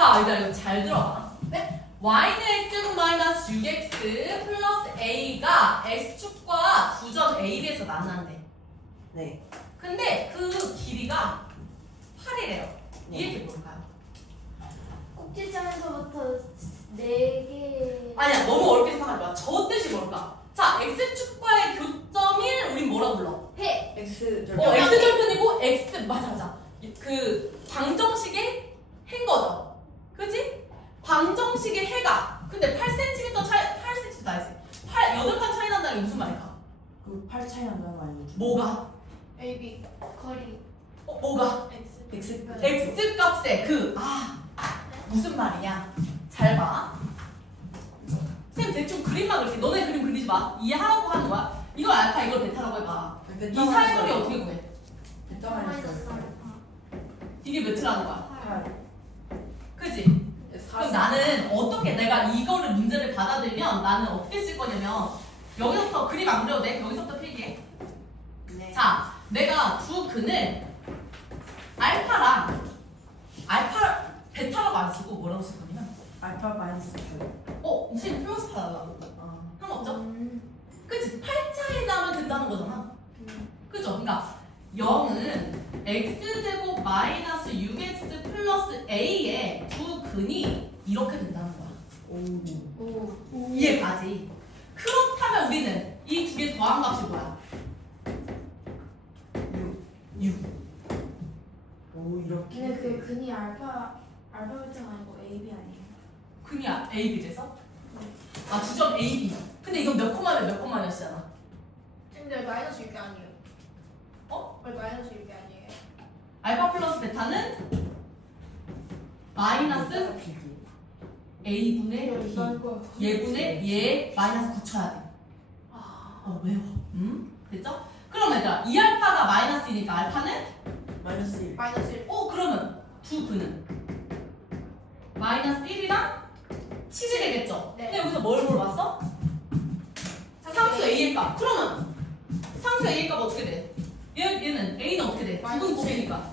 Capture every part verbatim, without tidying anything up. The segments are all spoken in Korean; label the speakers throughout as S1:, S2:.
S1: 자, 얘들아 이거 잘 들어봐. 네? y는 x 마이너스 육 엑스 플러스 a가 x축과 구점 에이비에서 만난대.
S2: 네.
S1: 근데 그 길이가 팔이래요.
S2: 네.
S1: 이게 뭘까요?
S3: 꼭지점에서부터 네 개.
S1: 아니야, 너무 어렵게 생각하지 마. 저 뜻이 뭘까? 자, x축과의 교점일 우린 뭐라 불러?
S3: 해.
S2: X
S1: 어, x절편이고 x 맞아 맞아. 그 방정식의 해인 거죠. 그지? 방정식의 해가 근데 팔 센티미터 차이 팔 센티미터 나야지. 팔 여덟 칸 차이 난다는 게 무슨 말일까?
S2: 그팔 차이 난다는 거 아니에요?
S1: 뭐가?
S3: A, B. 거리.
S1: 어, 뭐가?
S3: X.
S2: X
S1: x 값의 그 아 무슨 말이냐? 잘 봐. 쌤 대충 그림만 그릴게. 너네 그림 그리지 마. 이해하라고 하는 거야. 이걸 알파 이걸 베타라고 해봐. 이 사이거리 어떻게 구해?
S2: 베타 마이너스
S1: 이게 몇이라는 거야?
S2: 팔.
S1: 그지? 그럼 나는 어떻게 내가 이거를 문제를 받아들면 나는 어떻게 쓸 거냐면 여기서부터 그림 안 그려도 돼. 여기서부터 필기해.
S2: 네.
S1: 자, 내가 두 근을 알파랑 알파 베타라고 안 쓰고 뭐라고 쓸 거냐면
S2: 알파 마이너스 사.
S1: 어? 선생님 플러스 받아달라고.
S2: 아.
S1: 상관없죠?
S3: 음.
S1: 그치? 팔 차이 나면 된다는 거잖아. 그죠? 그러니까 영은 x제곱 마이너스 육 엑스 플러스 a의 두 근이 이렇게 된다는 거야.
S2: 오.
S3: 오.
S1: 이해가지? 그렇다면 우리는 이 두 개 더한 값이 뭐야? 육.
S2: 오 이렇게.
S3: 근데 그 근이 알파 알파 베타가 아니고 A, B 아니에요?
S1: 그냥 A, B 돼서?
S3: 네.
S1: 아, 주점 A, B. 근데 이건 몇 콤마면 몇 콤마였잖아.
S4: 근데 마이너스 육이 아니에요.
S1: 어?
S4: 왜 마이너스 육이 아니에요?
S1: 알파 플러스 베타는 마이너스 A분의 B. 얘분의 얘 마이너스 붙여야 돼.
S4: 아,
S1: 어, 왜요? 음? 됐죠? 그럼 얘들아, 이 알파가 마이너스이니까 알파는?
S2: 마이너스 일.
S4: 마이너스 일.
S1: 어, 그러면 두 근은? 마이너스 일이랑 칠이 되겠죠?
S4: 네.
S1: 근데 여기서 뭘 물어봤어? 상수 A의 값. 그러면 상수 A의 값 어떻게 돼? 얘, 얘는 A는 어떻게 돼? 두근 곱이니까.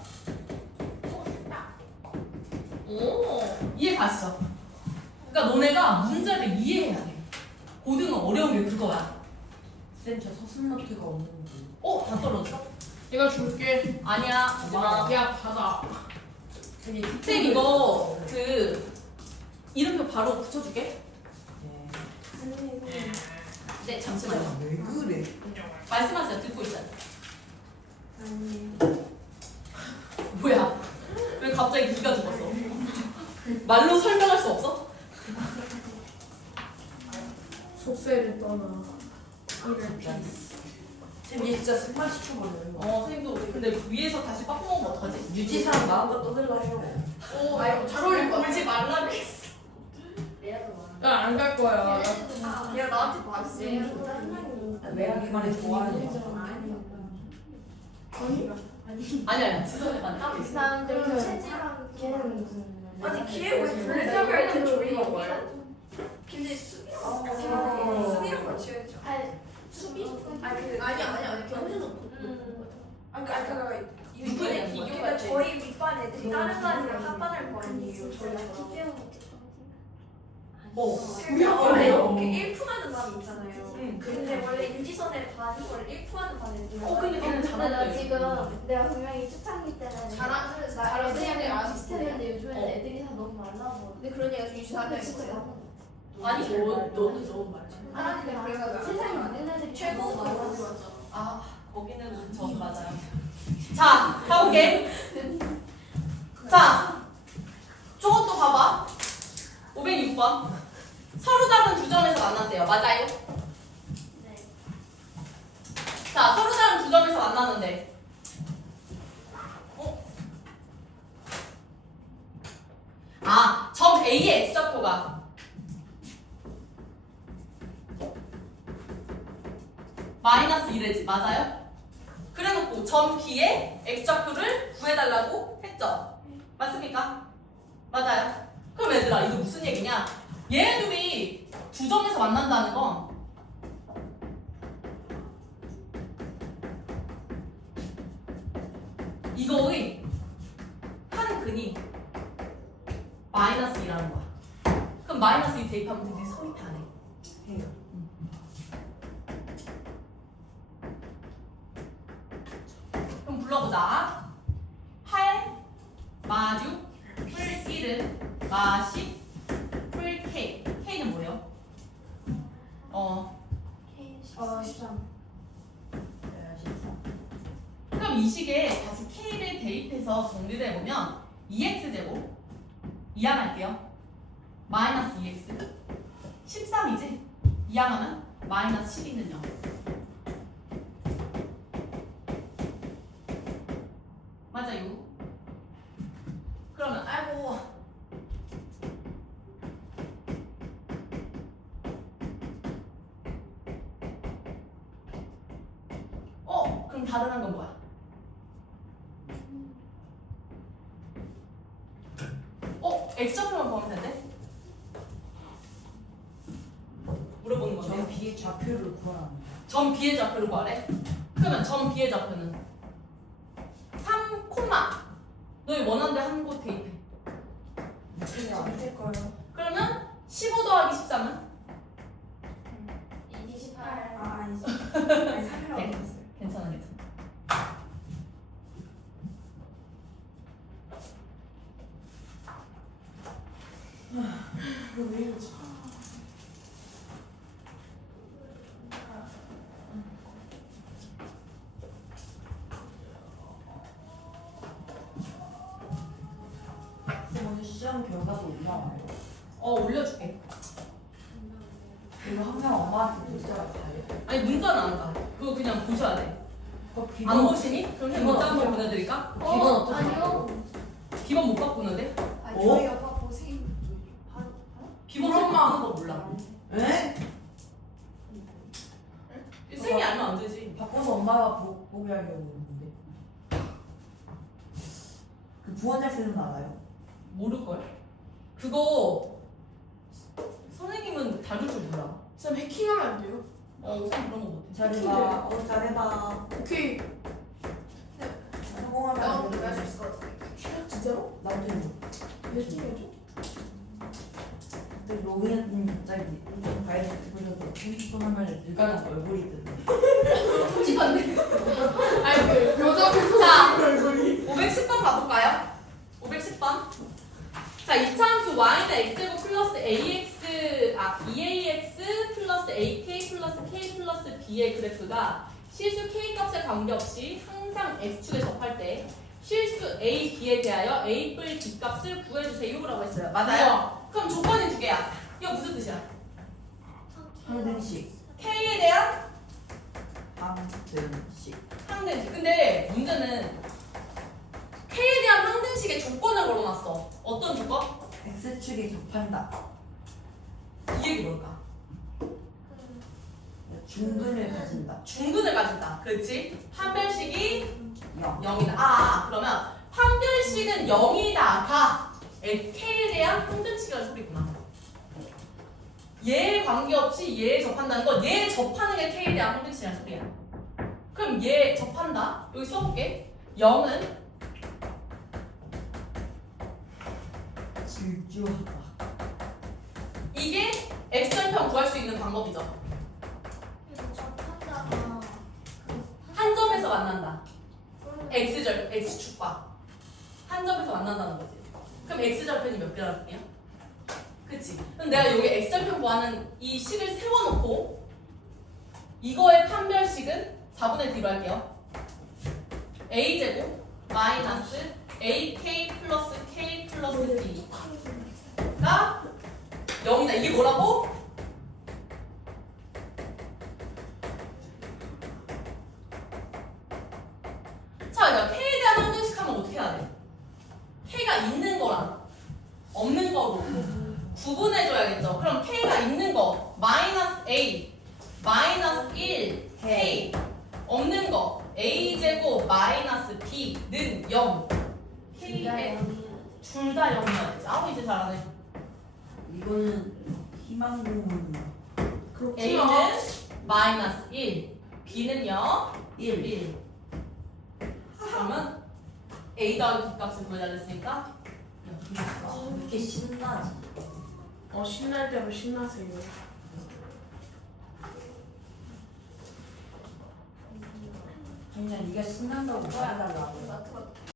S1: 오, 이해 가시죠? 그러니까 너네가 문제를 이해해야 돼. 고등어 어려운 게 그거야.
S2: 쌤저 서술노트가 없는데.
S1: 어? 다 떨어졌어?
S4: 내가 줄게.
S1: 아니야, 하지마.
S4: 야, 받아.
S2: 쌤이
S1: 쌤 이거 그 이름표 바로 붙여줄게.
S2: 네.
S3: 선생님.
S1: 네, 잠시만요.
S2: 왜 그래?
S1: 말씀하세요. 듣고 있어요.
S3: 아니.
S1: 뭐야? 왜 갑자기 기가 죽었어? 말로 설명할 수 없어?
S4: 속세를 떠나.
S2: 쌤 얘 진짜 승만 시켜버려요.
S1: 어, 선생님도 근데 위에서 다시 빡 먹으면 어떡하지?
S2: 유지사랑 마음껏 떠들라 해요.
S1: 오,
S4: 아이고, 잘 어울릴 것 같아.
S1: 울지 말라 그랬어.
S4: 안 갈 거야.
S3: 얘가 나한테 봤어.
S2: 내가 이만에 좋아하는 거.
S3: 아니?
S1: 아니 아니, 지선이 아니.
S3: 난 그럼 체지랑 걔는 무슨?
S5: 아니 걔 왜 블랙하게 이렇게 조리가 와요? 근데 수비랑
S2: 어.
S5: 수비랑 같이 했죠.
S3: 아니 수비?
S5: 아니 그
S4: 아니, 아니, 아니. 경주는
S5: 아니 그 아까
S1: 누구의
S5: 그
S1: 비교
S5: 그러니까 저희 윗반 애들이 다른 반이랑 합반할 거 아니에요. 저희
S1: 뭐?
S5: 그게 원래 이렇게 일 품하는 반이 있잖아요.
S1: 응.
S5: 근데 원래 임지선의 반이 원래 일 품하는 반이 있는
S1: 어, 근데 걔는
S3: 근데 나
S1: 잘한다.
S3: 지금 내가 분명히 초창기 때는
S4: 잘하는
S3: 나
S4: 잘하는
S3: 애들이랑
S4: 애들이 알아서
S3: 비슷했는데 요즘에는
S1: 어.
S3: 애들이 다 너무 말라서.
S4: 근데 그런 얘기가 좀 이상하게
S3: 진짜
S4: 있어요.
S1: 아니, 너, 너는 좋은 말이야.
S3: 아니 근데
S4: 그래서
S3: 세상에 많은 애들이
S4: 최고
S3: 너무 말라서.
S4: 맞죠.
S1: 아, 거기는 저 맞아요. 자, 가볼게. 자, 저것도 봐봐. 오백육 번. 서로 다른 두 점에서 만났대요. 맞아요?
S3: 네.
S1: 자, 서로 다른 두 점에서 만났는데. 어? 아, 점 A의 x좌표가 마이너스 이래지. 맞아요? 그래놓고 점 B의 x좌표를 구해달라고 했죠? 맞습니까? 맞아요? 그럼 얘들아, 이거 무슨 얘기냐? 얘네들이 두 점에서 만난다는 건 이거의 한 근이 마이너스 이라는 거야. 그럼 마이너스 이 대입하면 되지 서입 안 해.
S2: 해요.
S1: 그럼 불러보자. 팔, 마육, 풀 일은, 마십, 풀 K. K는 뭐예요? 어,
S3: 어 십삼.
S2: 네, 십삼.
S1: 그럼 이 식에 다시 K를 대입해서 정리를 해보면 이 엑스 제곱 이항할게요. 마이너스 이 엑스 십삼이지? 이항하면 마이너스 십이는 영. 맞아요. 그러면 아이고 어? 그럼 다른 건 뭐야? 어? X좌표만 보면 된대? 물어보는 건데요.
S2: 전 B의 좌표를 구하랍니다.
S1: 점 B의 좌표를 구하래? 그러면 점 B의 좌표는 삼 콤마 너희 원하는 데 한 곳 대입해.
S3: 저 밑에 거요.
S1: 그러면 십오 더하기 십삼은?
S5: 이십팔.
S3: 아 아니지. 아니 삼이라고
S1: 네.
S3: 했어요.
S1: 괜찮아 괜찮아.
S2: 이거 왜 이러지? 먼저 시험 결과도 올라와요.
S1: 어 올려줄게.
S2: 이거 항상 엄마한테 문자가 가요.
S1: 아니 문자는 안 가. 그거 그냥 보셔야 돼.
S2: 그거
S1: 안
S2: 비번
S1: 보시니? 그럼 그냥 문자 한번 보내드릴까?
S2: 비번 어떻게
S5: 아니요.
S1: 비번 못 바꾸는데?
S5: 아니
S2: 어?
S5: 저희 아빠 보세요.
S1: 비번 좀 바꾸는 거 몰라.
S2: 에?
S1: 생이 알면 안 되지.
S2: 바꿔서 엄마가 보, 보게 하려고 했는데. 그 부원자 쓰는 거 알아요?
S1: 모를걸? 그거 선생님은 다룰 줄 몰라.
S3: 쌤 해킹하면 안 돼요?
S1: 어, 선 그런 거 못해.
S2: 잘해봐. 어, 잘해봐.
S3: 오케이.
S2: 성공하면
S5: 나도
S2: 안
S5: 할수
S2: 돼.
S5: 있을 것 같아.
S3: 진짜로?
S2: 나도
S3: 해킹해줘?
S2: 근데 로그인 갑자기 좀 가이드 해보려고 삼십 분 하면 일가는 얼굴이 뜨네.
S1: 끔찍한데?
S3: 아니 그 표정
S1: 자,
S3: 얼굴이.
S1: 오백십 번 가볼까요? 오백십 번. 자, 이차함수 y는 x제곱 플러스 ax, 아, 이 에이엑스 플러스 에이케이 플러스 k 플러스 b의 그래프가 실수 k 값에 관계없이 항상 x축에 접할 때 실수 a, b에 대하여 a 뿔 b 값을 구해주세요라고 했어요. 맞아요? 그럼 조건이 두 개야. 이거 무슨 뜻이야?
S2: 항등식.
S1: k에 대한
S2: 항등식.
S1: 항등식. 근데 문제는 k에 대한 항등식의 조건을 걸어놨어. 어떤 조건?
S2: X축에 접한다.
S1: 이 얘기 뭘까?
S2: 중근을 가진다.
S1: 중근을 가진다. 그렇지? 판별식이
S2: 영.
S1: 영이다. 아, 그러면 판별식은 영이다가 k에 대한 항등식이라는 소리구나. 얘에 관계없이 얘에 접한다는 건 얘에 접하는 게 k에 대한 항등식이라는 소리야. 그럼 얘 접한다. 여기 써볼게. 영은
S2: 질주하다.
S1: 이게 x절편 구할 수 있는 방법이죠.
S5: 이거 접한다가
S1: 한 점에서 만난다. x절, x축과 한 점에서 만난다는 거지. 그럼 x절편이 몇 개라는 뜻이야? 그치? 그럼 내가 여기 x절편 구하는 이 식을 세워놓고 이거의 판별식은 사분의 D로 할게요. a제곱 마이너스 에이케이 플러스 k 플러스 b가 영이다. 이게 뭐라고? 자, 그러니까 k에 대한 항등식 하면 어떻게 해야 돼? k가 있는 거랑 없는 거로 구분해줘야겠죠. 그럼 k가 있는 거 마이너스 a 마이너스 일 k 없는 거 a제곱 마이너스 b는 영 k에 둘 다 영이어야지. 아우 이제 잘하네.
S2: 이거는 희망고문
S1: a는 마이너스 일 b는요
S2: 일.
S1: 일. 그러면 a 더하기 b 값을 구해달랬으니까 영.
S2: 아, 이렇게 신나지.
S4: 어 신날 대로 신나세요.
S2: 그냥 네가 신난다고 말해달라고.
S5: 마트가